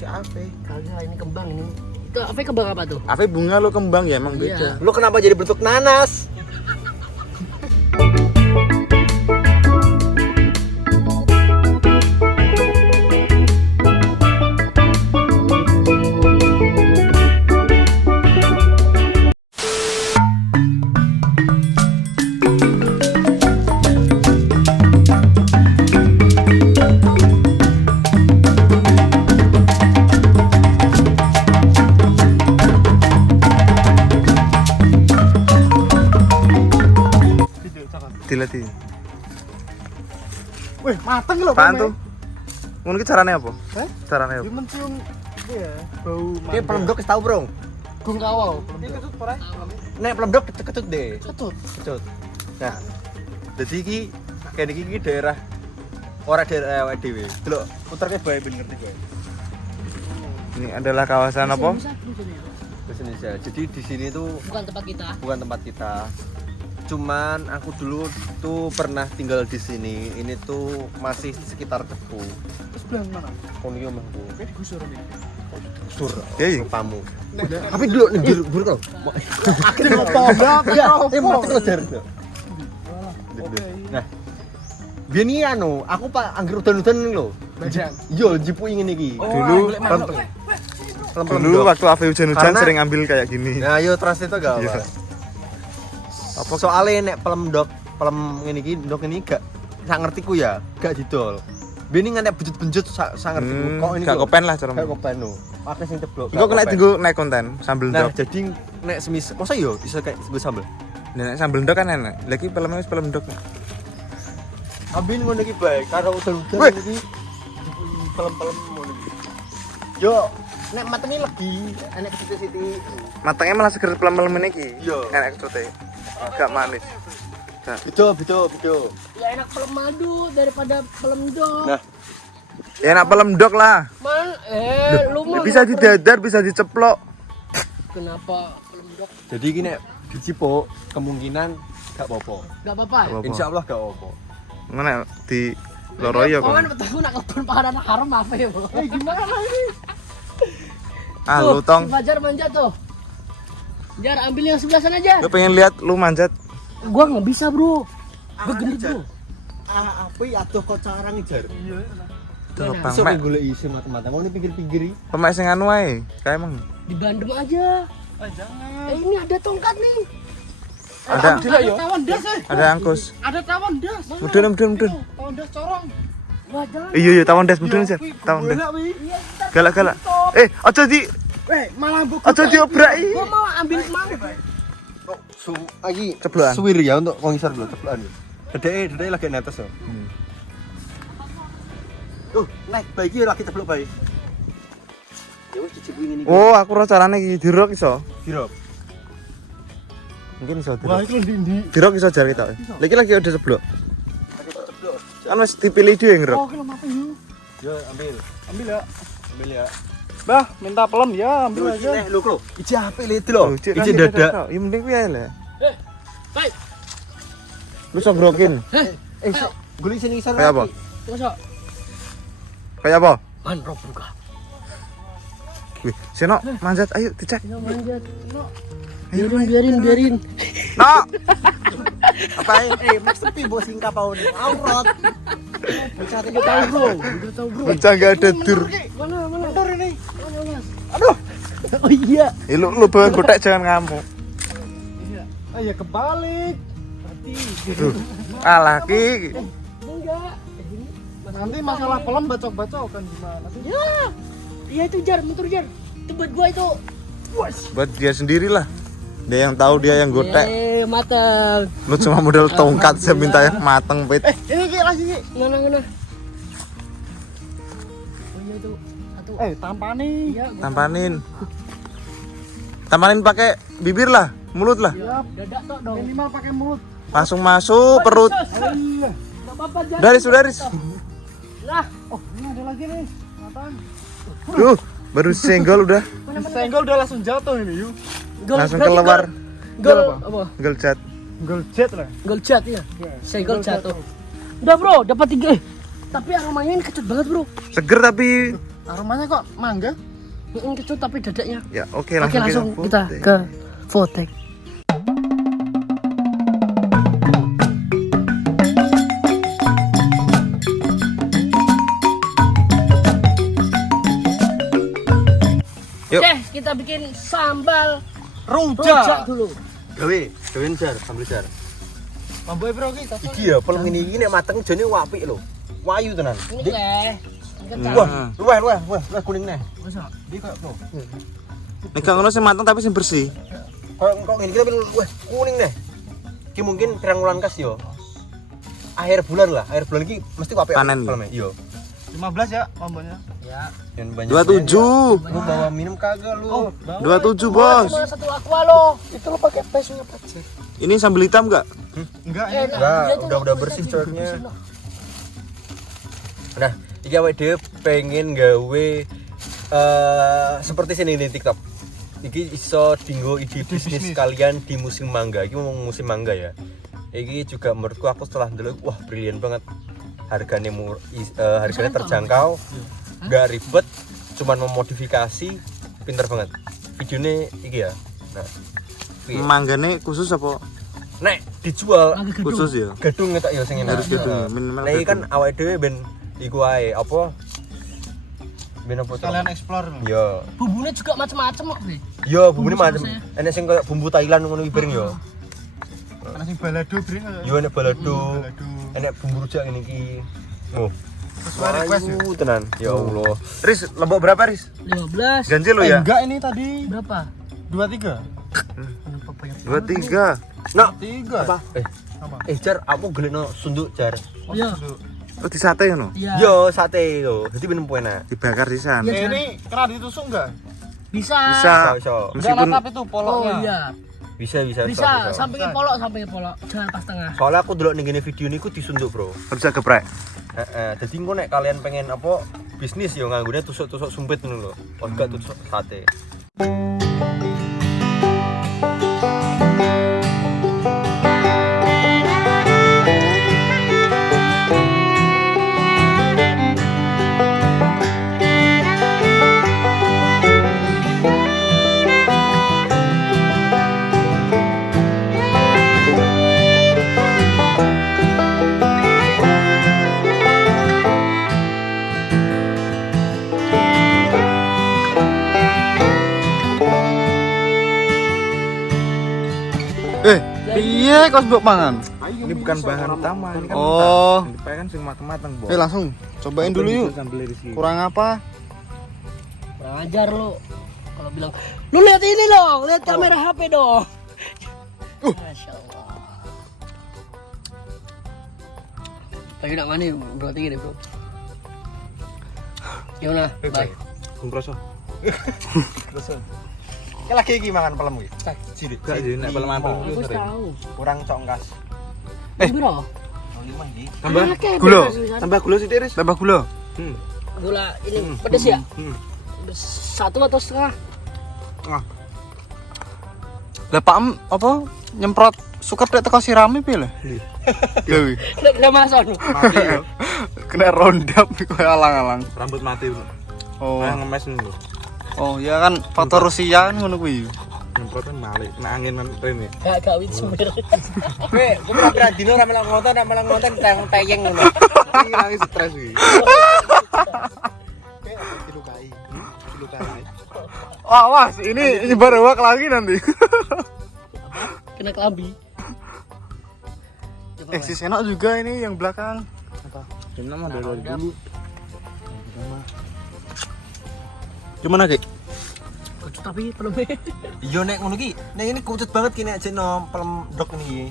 si Ave. Kagak, ini kembang ini. Itu Ave kembang apa tuh? Ave bunga lo kembang ya emang Iya. beda. Lu kenapa jadi bentuk nanas? Dilatih. Wih, mateng lho. Apaan tuh? Ngono ki carane apa? Hah? Carane apa? Dia mencium apa ya? Bau Kayak pelemdok wis tau, Bro. Gung kawal. Ini ketut ora? Nek pelemdok ketut deh. Ketut. Kecut. Nah, jadi iki kene iki daerah ora daerah awake dhewe. Delok, puterke bae ben ngerti bae. Ini adalah kawasan apa? Bahasa Indonesia. Jadi di sini tuh Bukan tempat kita. bukan tempat kita. Cuman aku dulu tuh pernah tinggal di sini. Ini tuh masih sekitar Cepu. Terus belah mana? Konyo mengku. Kayak digusur nih. Sur. Ya, iya. Pamu. Tapi dulu nih buruk loh. Akhirnya ngopo. Ya mau terus. Oke. Nah, biyen iki anu, aku Pak angger udan-udan lho. Bajang. Yo jipu ingin iki. Dulu dulu waktu Ave hujan-hujan Karena- sering ambil kayak gini. Nah, yo trust itu gak Iya. apa. Apa soalnya nek pelem ngene iki ndok ini gak sak ngertiku ya, gak didol. Biyen iki nek bejut-bejut sak ngertiku. Kok ini gak lho, kopen lah cara. gak kopen lho. Pakai sing ceblok. Engko kena tinggu naik konten sambel Nah, ndok. jadi nek semis masa yo bisa kayak gue sambel. Nek sambel ndok kan enak. Lagi filmnya wis film ndok. Ambil ngono iki bae, karo udan-udan Wih. iki pelem-pelem ngono iki. Yo, nek mateni legi, enek sithik-sithik. Matangnya malah seger pelem-pelem iki. Iya. Enak ketute. Agak manis. Beda. Ya enak pelem madu daripada pelem dok. Nah, Ya enak pelem ndok lah. Lu Ya, mah bisa didadar, bisa diceplok. kenapa pelem dok? jadi iki nek dicipuk kemungkinan gak apa-apa. Gak apa-apa. Apa-apa. Insyaallah gak apa-apa. Ngono di loro ya Kawan kok. tahu nak kebun paharan haram apa ya, Bro? Gimana ini? Ah, Tuh, lu tong. si Fajar manjat tuh. Jar ambil yang sebelah sana aja. Gue pengen lihat lu manjat. Gua nggak bisa, Bro. Gua gendut, Bro. Apa ya atuh kok carang jar. Iya. Tuh, Mana? Bang Iso Mek. golek isi mata-mata. Mau ini pinggir-pinggir iki. Pemek sing anu ae. Kayak emang. Di Bandem aja. Jangan. Ini ada tongkat nih. Ada Ada tawon das ada angkus. Ada tawon das. Mudun. Tawon das corong. Wah, jangan. Iya tawon des mudun aja. Tawon des. Galak. Aja di Malah mbok. aja diobraki. Gua mau ambil mau. Lagi Ceblokan. suwir ya untuk kongisar dulu ceblokan. Dedeke lagi netes ya. Naik baik iki lagi ceblok baik. Ya wis dicipu ini. Oh, aku ora carane iki dirok iso. Dirop. Mungkin iso Wah, dirok. itu ndi? Dirok iso jar kita. Lagi udah ceblok. Lagi ceblok. Kan wis dipilih dhewe ngerok. Oh, kalau apa yuk? Yo ambil. Ambil ya. Ambil ya. Bah, minta pelem ya, ambil Lho aja. iki lho klo. Iki apik lho itu lho. Cik, Iki kasih dadak. Ya mending kuwi ae lah. Baik. Lu iso grokin. Golek sini ngisor. Kayak apa? Masuk. Kayak apa? Man rob buka. Wih, Seno manjat ayo dicek. Ya manjat. Biarin. No. Apain? Mas sepi bos singkap paun. Aurat. Udah tahu, Bro. Bocah enggak ada dur. Mana? Motor ini. Mana, Mas? Aduh. Oh iya. Lu bawa gotek jangan ngamuk. Iya. Ah ya kebalik. Hati. Alah ki. Enggak. Nanti masalah pelem bacok-bacokan gimana sih? Ya. Iya itu Jar, motor Jar. Itu buat gua itu. Buat dia sendirilah. Dia yang tahu, dia yang gotek. Matang. Lu cuma modal tongkat saya minta yang mateng pit. Ini kayak lagi sih. Ngana. Oh iya itu. Satu. Tampani. Iya, gua Tampanin pakai bibir lah, mulut lah. Siap. dadak tok dong. Minimal pakai mulut. Langsung masuk perut. Iya. Enggak apa-apa Jar. Daris. Lah, Oh, ini ada lagi nih. Matang. Duh, baru senggol udah. Senggol udah langsung jatuh ini, yuk. Langsung berarti keluar. Gol Gol apa? Gelcat. Gol jet lah. Gol cat ya. Iya. Senggol Gol jatuh. Udah, Bro, dapat 3. Tapi aromanya ini kecut banget, Bro. Seger tapi Aromanya kok mangga? Kecut tapi dadaknya. Ya, oke Oke, langsung kita voting. ke voting. Yuk. Oke, kita bikin sambal rujak Rujak. dulu. gawein jar sambil jar Mamboe bro iki. iki ya pelem ini nek mateng jane apik lho wayu tenan Ini Dik. teh. wah luweh kuning neh Masa? iki kok no Nek gak ngono sing mateng tapi sing bersih. kok ngene iki tapi luweh kuning neh iki mungkin pirang wulan kas yo akhir bulan iki mesti apik Panen. iya 15 ya mambonya. Ya. dan banyak 27. lu bawa minum kagak lu 27, Bos. Cuma satu aqua lo. itu lu pakai pesnya pacet Ini sambal hitam enggak? Enggak Eh, ini. Enggak, dia tuh udah tulis bersih tadi, coreknya. bersihin lo. nah iki awake dhewe pengen gawe seperti sini di TikTok iki iso dinggo ide bisnis kalian di musim mangga iki ngomong musim mangga ya iki juga menurutku aku setelah ndelok wah brilian banget harganya harganya terjangkau nggak ribet cuman memodifikasi pinter banget videonya iki ya nah Manggane khusus apa? nek dijual Mangga gedung. Khusus ya. gedung ngetok ya sing enak Harus gedung, minimal nah iki kan gedung. awake dhewe ben iku ae apa ben apa Kalian explore. yo Bumbunya juga macam-macam kok, Bre. yo bumbunya Bumbu macam sausnya. enek sing kayak bumbu Thailand ngono iki bareng yo Ana sing balado bre. yo enek balado Balado. enek bumbu rujak ngene iki oh Sesuai request ya. tenan ya Allah Riz, lombok berapa, Riz? 15. Ganjil lo ya? Enggak ini tadi Berapa? 23. Kenapa banyak? 23. nak 3. apa Apa? jar aku gelekno sunduk jar Iya. Oh, di sate ngono. Iya. yo sate yo dadi benem enak Dibakar sisan. Iya. Ini kena ditusuk enggak? Bisa. Bisa. bisa Enggak Meskipun natap itu Oh poloknya. iya. bisa Bisa, sampingnya polok, jangan pas tengah. soalnya aku delok ning ngene video niku disunduk bro bisa geprek. jadi engko nek kalian pengen apa bisnis yo nganggone tusuk-tusuk sumpit ngono lho ora tusuk sate Piye kok mbok mangan? Ini bukan bahan utama, ini kan Oh. mentah. Yang dipakai kan sing mateng-mateng, Bos. Langsung cobain dulu yuk. Sambel Rizky. Kurang apa? Kurang ajar lu. Kalau bilang, lu lihat ini dong, lihat kamera HP dong. Masya Allah. Lagi nak mana berarti gini bro. Gimana? Bye. Kumproso. Ki lagi iki mangan pelem iki. Cilik. Gak jadi nek pelem-pelem Aku itu sering. tahu. Kurang congkas. Bro. Tambah Anaknya gula. bebas, Rizan. Tambah gula sithik, Riz. Tambah gula. Gula ini pedes ya? Satu atau setengah? Lah Pak apa nyemprot suket nek teko sirame piye lho? Dewi. Nggak kena masuk. Mati yo. Kena rondap koyo alang-alang. Rambut mati. Oh. Ah, ngemes ngono. Oh, ya kan foto Rusia kan ngono kuwi. Nyemprot kan malik, kena angin kan rene. Gak wit sumber. Kowe kira dino ora melang ngonten tayeng ngono. Iki lagi stres iki. Wah, Mas, ini nyebar hoak lagi nanti. Kena kelambi. Si Seno juga ini yang belakang. Gimana mah dari dulu. Gimana, Dik? Kucut tapi belum. Iya nek ngono ki, nek ini kucut banget ki nek jeno pelem dok ini.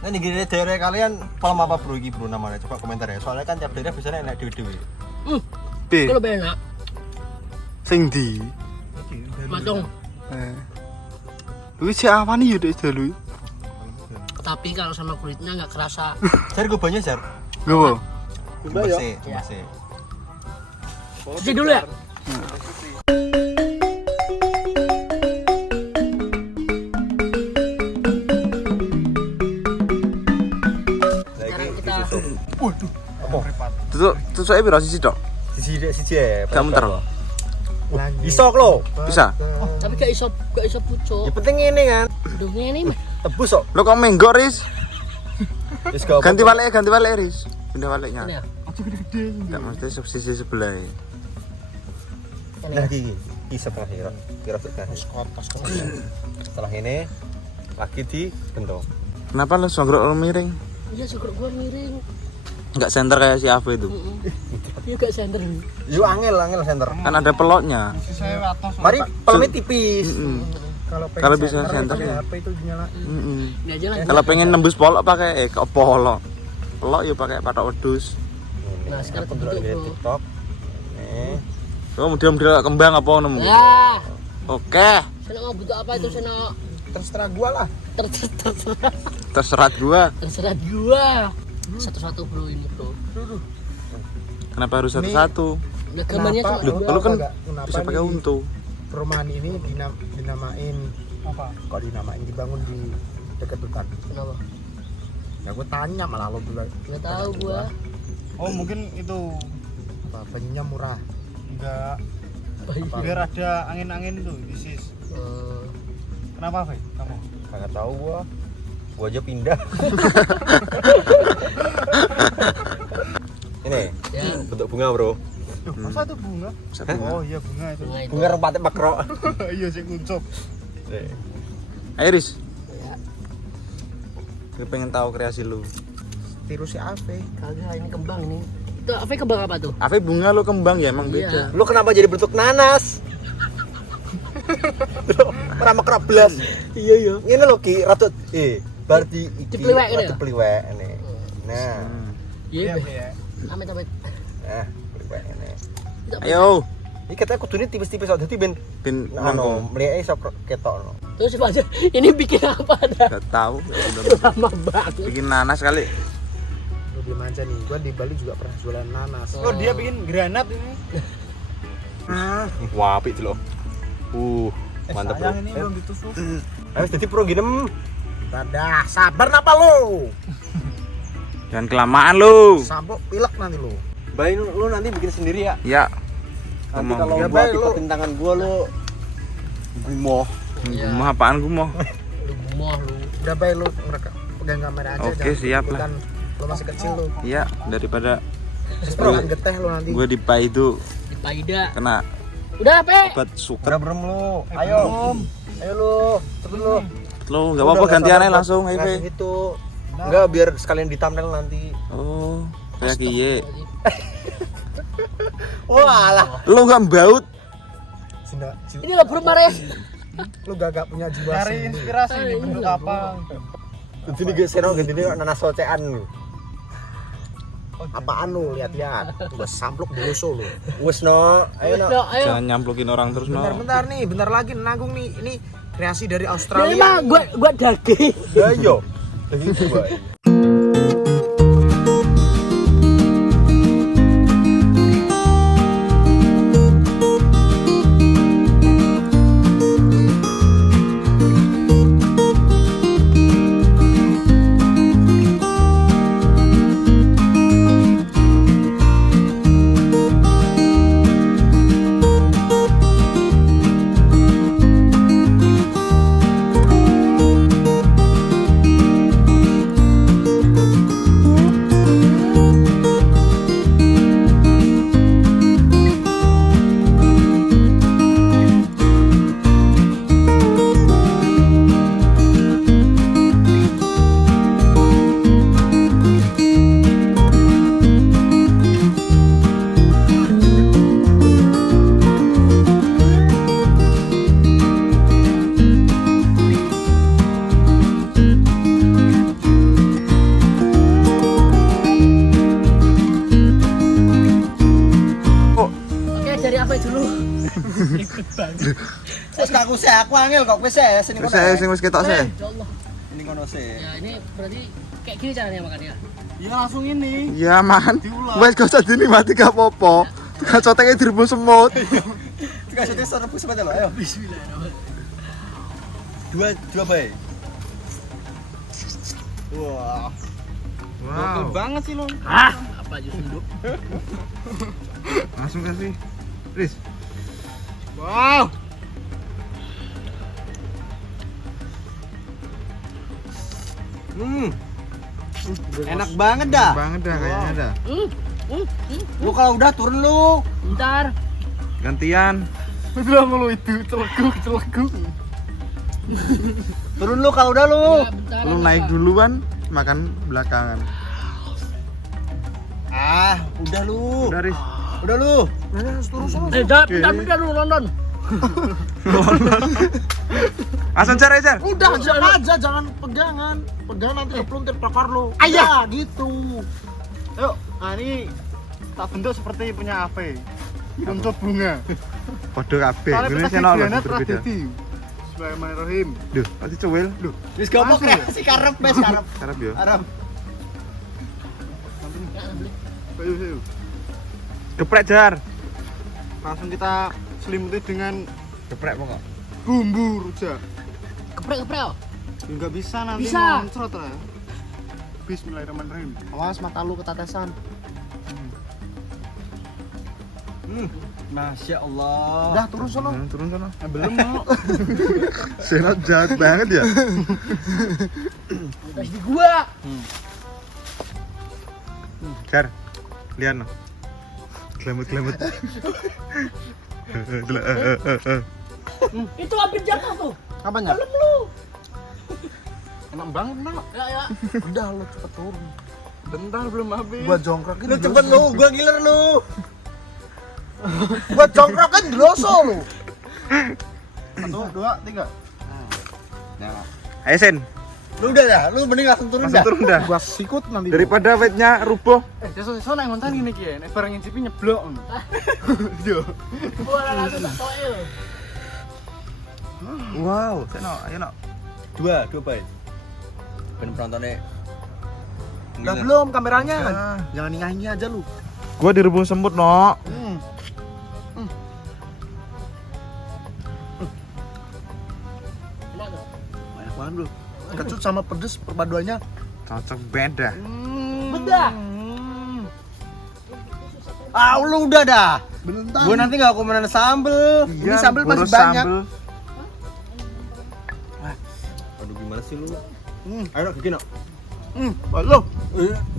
Nah ini gini daerah kalian pelem apa bro iki bro namanya coba komentar ya. Soalnya kan tiap daerah biasanya enak dewe-dewe. B. Kalau enak, Sing di. matong. Lu si apa nih udah dalu? Tapi kalau sama kulitnya nggak kerasa. Jar gue banyak jar. Gowo. Bersih, Ya. bersih. Cuci dulu ya. Sekarang kita Tusuk piro siji, Dok? Siji ya. Gak muter. Iso lo. Bisa. Tapi gak iso pucuk. Ya penting ini kan. Duh ngene mah. Tebus kok. Lo kok menggok, Riz? Wis gak Ganti balik, Riz. Pindah baliknya. Ini ya. Enggak mesti sisi sebelah. Ini Nah ya. iki setengah kira setengah. Setelah ini lagi dibentuk. Kenapa lo sogrok lo miring? Iya syukur gua miring. Enggak center kayak si Ave itu. Iya gak sender. Yo angel center. Kan ada peloknya. Mari pelme tipis. Kalau bisa center ya. HP itu dinyalain. Ini aja lah. Kalau pengen nembus polok pakai polok. Pelok ya pakai patok wedhus. Nah, sekarang aku dulu kebentuk, di Bro. TikTok. Nih. Oh, model kembang apa nemu? Lah, Oke, saya mau butuh apa itu saya Terserah gua lah. terserah gua. terserah gua. Satu-satu bro ini bro. Kenapa harus satu-satu? Udah gambarnya cuma Loh, dua. lu kan Kenapa bisa pakai nih? untu. Perumahan ini dinamain apa? Kok dinamain dibangun di dekat hutan? Kenapa? Ya gue tanya malah lo bilang Gak tahu gua. Oh mungkin itu apa banyunya murah. enggak Bayi. biar ada angin-angin tuh disis. Kenapa Fe? Kamu? Enggak tahu gua. Gua aja pindah. Ini Ya, bentuk bunga, Bro. Duh, masa itu bunga? Oh iya bunga itu. bunga itu. Bunga rempatnya makrok. Iya sih kuncup. Iris, Ya, gue pengen tahu kreasi lu. Tiru si Ave. kagak ini kembang ini. Itu apa kembang apa tuh? Ave bunga lu kembang ya emang Iya. beda. Lu kenapa jadi bentuk nanas? Ora makrok blas. Iya iya. Ngene lho Ki, rada berarti iki Dipliwek ini ya? dipliwek ini. Nah, Iya. ya. Amit. nah, dipliwek ini. Ayo, Iki katanya kudune tipis-tipis kok dadi ben pin anu, mliyeke iso ketokno. Terus aja ini bikin apa dah? Gak tahu. Lama banget. Bikin nanas kali. Lu belum aja nih. Gue di Bali juga pernah jualan nanas. Oh dia bikin granat ini. Wah, apik lho. Mantep, Bro. Sayang ini belum ditusuk. Ayo dadi pro ginem. Dadah, sabar napa lo? Jangan kelamaan lu. Sambok pilek nanti lo. Bayi lu nanti bikin sendiri ya. Ya. Nanti Ngomong. kalau Ya, gua Bay, lu. tipetin tangan gua lu gumoh. Iya. Gumoh apaan gumoh? Lu gumoh lu. Udah baik lo mereka pegang kamera aja. Oke, jangan siap lah. ikutan. Lo masih kecil lo. Iya, daripada Jangan geteh lo nanti. gue di itu Di Paida. kena Udah, Pe. obat suket. Udah berem lu. Ayo. Ayo lu, cepet lu. Lo nggak apa-apa gantian aja langsung aja. Langsung itu. Enggak biar sekalian di thumbnail nanti. Oh, kayak kiye. Walah. Lo nggak baut? Ini lo burung mares. Lu gak punya jiwa Cari seni. inspirasi ini bentuk apa? Jadi geseno gini nanas socean lu. Apaan lu? Lihat-lihat. Udah sampluk buluso lu. Wes no, ayo no. Yo, ayo. Jangan nyamplukin orang terus no. Bentar nih, bentar lagi nanggung nih. Ini kreasi dari Ini Australia. mah gua daging. Ya yo. Jadi gua. Oke, dari apa dulu? Wes aku sih, aku angel kok wes ya sini kono. Saya sing wis ketok saya. Ya Allah. Ini kono sih. Ya, ini berarti kayak gini caranya makannya. Ya langsung ini. Ya man. Wes gak usah dinikmati gak apa-apa. Tukang cotengnya dirembus semut. Tiga shotnya rebus sepeda lo, ayo. Bismillahirrahmanirrahim. Dua baik. Wah. Wow. Banget sih lo. Ah, Apa jus hidup? Langsung kasih. Riz. Wow. Enak banget dah. Banget dah kayaknya dah. Lu kalau udah turun lu. Bentar. Gantian. Bilang lu itu celeguk. Turun lu kalau udah lu. Ya, bentar. Lu naik duluan, makan belakangan. Ah, udah lu. Udah Riz. Udah lu. Bentar lu nonton. Langsung Jar, Jar. Udah aja, jangan pegangan. Pegangan nanti keplung terpakar lo. Ayah gitu. Yuk, nah ini tak bentuk seperti punya AP. Untuk bunga. Podo kabeh. Soalnya Ini kita channel Granat berbeda. Raditya. Bismillahirrahmanirrahim. Duh, pasti cuwil. Duh, Wis goblok ya, si karep wis karep. harap yo. Arep. Ayo. Geprek Jar. Langsung kita selimuti dengan Geprek pokok. bumbu rujak. Keprek. Enggak bisa nanti Bisa. muncrat lah. Bismillahirrahmanirrahim. Awas mata lu ketetesan. Masya Allah. Udah turun sono. Turun sana. Belum mau. Senat jahat banget ya. Udah di gua. Jar. Lihat no. Gelemut. Itu hampir jatuh tuh. Apanya? Belum lu. Enak banget nak. Ya. Udah lu cepet turun. Bentar belum habis. Gua jongkrakin. Lu cepet lu, gua giler lu. Gua jongkrakin geloso lu. 1, 2, 3. Ayo Sen, Lu udah dah, lu mending langsung turun langsung dah. turun dah. Gua sikut nanti. Daripada weightnya rubuh. Sesuk nek ngontan ngene iki ya, nek barang ngicipi nyeblok. Yo. Gua langsung tak toel. Wow, Sen, ayo no. 2 baik. Ben penontonnya. Udah belum kameranya? Ah. Jangan ningahinnya aja lu. Gua dirubung semut no. Enak tuh. Banyak banget lu. Kecut sama pedes perpaduannya. Cocok beda. Bedah. Ah, lu udah dah. Bentar. Gua nanti enggak komenan sambel. Ini sambel masih boros banyak. sambel. Aduh gimana sih lu? Ayo bikin. Lu.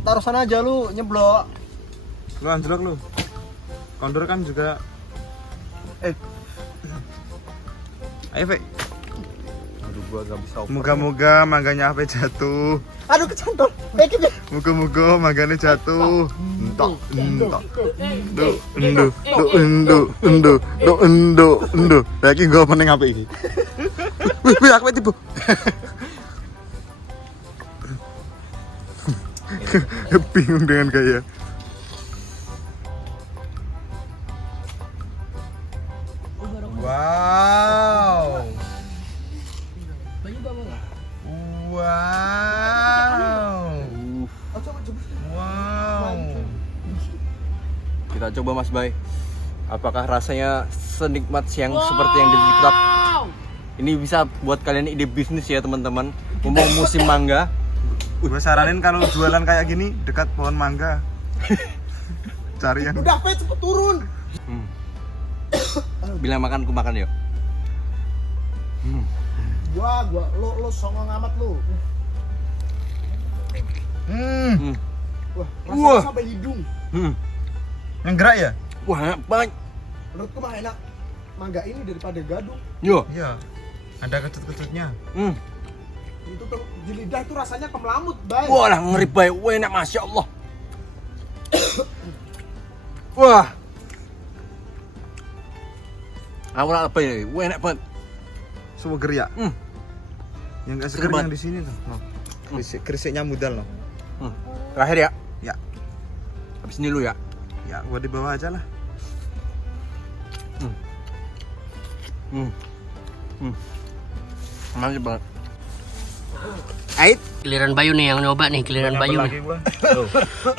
Taruh sana aja lu, nyeblok. Lu anjlok lu. Kondor kan juga. Ayo Fe. Aduh gua enggak bisa. Moga-moga mangganya Fe jatuh. Aduh kecantol. Moga-moga mangganya jatuh. Entok. Lagi gua meneng apa ini? Wih, aku tipu. Bingung dengan gaya. Wow. Baju bawa enggak? Wow. Wow. Kita coba Mas Bay. Apakah rasanya senikmat siang seperti yang di TikTok? Ini bisa buat kalian ide bisnis ya teman-teman. Ngomong musim mangga. Gue saranin kalau jualan kayak gini dekat pohon mangga. Cari yang Udah, Fe, cepet turun. Bilang makan aku makan yuk. Gua lo songong amat lu. Wah, rasanya sampai hidung. yang gerak ya? Wah, banyak. Menurutku mah enak mangga ini daripada gadung. Yo. Iya. Ada kecut-kecutnya. Itu tuh di lidah itu rasanya kemelamut, Bay. Wah, lah ngeri bae. Wah, enak Masya Allah. Wah. Awal apa ya? Wah, enak banget. Semua gerak. Yang enggak seger Seger yang di sini tuh. No. Krisiknya mudal loh. Terakhir ya. Ya. Habis ini lu ya. Ya, gua di bawah aja lah. Mantap banget. Ait. Giliran Bayu nih yang nyoba nih, giliran Bayu nih. Lagi gua.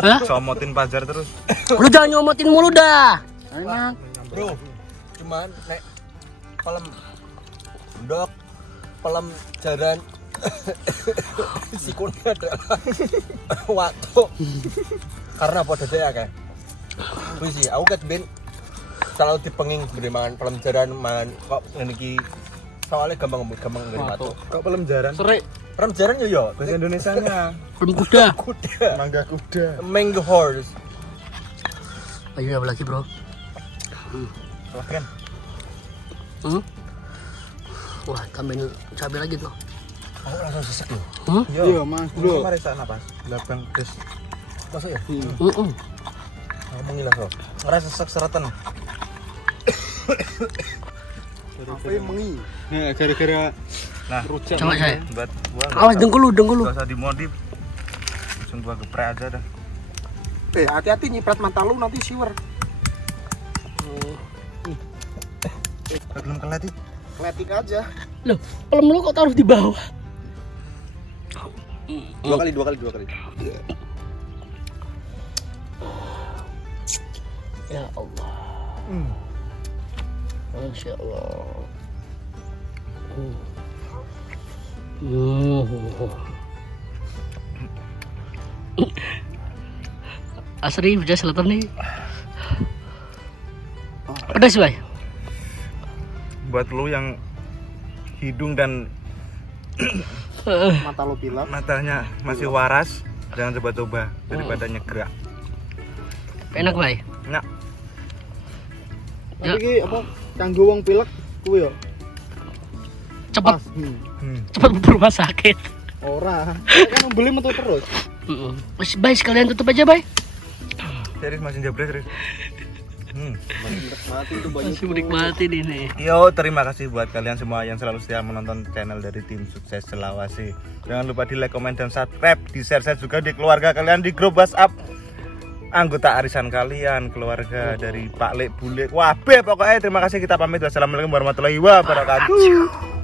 Hah? Comotin pajar terus. Lu jangan nyomotin mulu dah. Enak. Bro, cuman nek pelem ndok, pelem jaran sikunnya adalah waktu Karena apa dadi akeh. Kuwi sih aku ket ben selalu dipenging beri mangan pelajaran mangan kok ngene iki soalnya gampang ngeri matu. Kok pelemjaran? Serik. Pelajaran yo yo Bahasa Indonesianya. Belum kuda. kuda. Mangga kuda. Mango horse. Ayo apa lagi bro? Silahkan. Wah tambahin cabai lagi tuh. Aku langsung sesek lho. Iya, Mas, Bro. Mari sak napas. Labang des. Masuk ya? Heeh. Ngomong ngilang kok. Ngerasa sesek seretan. Apa yang mengi? Nah, gara-gara Nah, rujak. Coba saya. buat gua Awas dengkul lu. enggak usah dimodif. Langsung gua geprek aja dah. Hati-hati nyiprat mata lu nanti siwer. Belum kelihatan. Kletik aja. Loh, pelem lu kok taruh di bawah? Dua kali. Ya Allah. Masya Allah. Asri udah selatan nih. Pedas bay. Buat lu yang hidung dan Mata lu pilek. matanya masih waras, jangan coba-coba daripada nyegrak. Enak bay. Nah, Tapi ki apa kanggo wong pilek kuwi yo. Cepat, Pas. cepat ke rumah sakit. Ora. Kan beli metu terus. Mas bay sekalian tutup aja bay. serius masih jabres serius. Masih menikmati nih. Yo, terima kasih buat kalian semua yang selalu setia menonton channel dari tim sukses Selawasi. Jangan lupa di like, komen, dan subscribe. Di share juga di keluarga kalian, di grup WhatsApp anggota arisan kalian, keluarga dari Pak Lek, Bule, wabeh pokoknya. Terima kasih, kita pamit. Wassalamualaikum warahmatullahi wabarakatuh.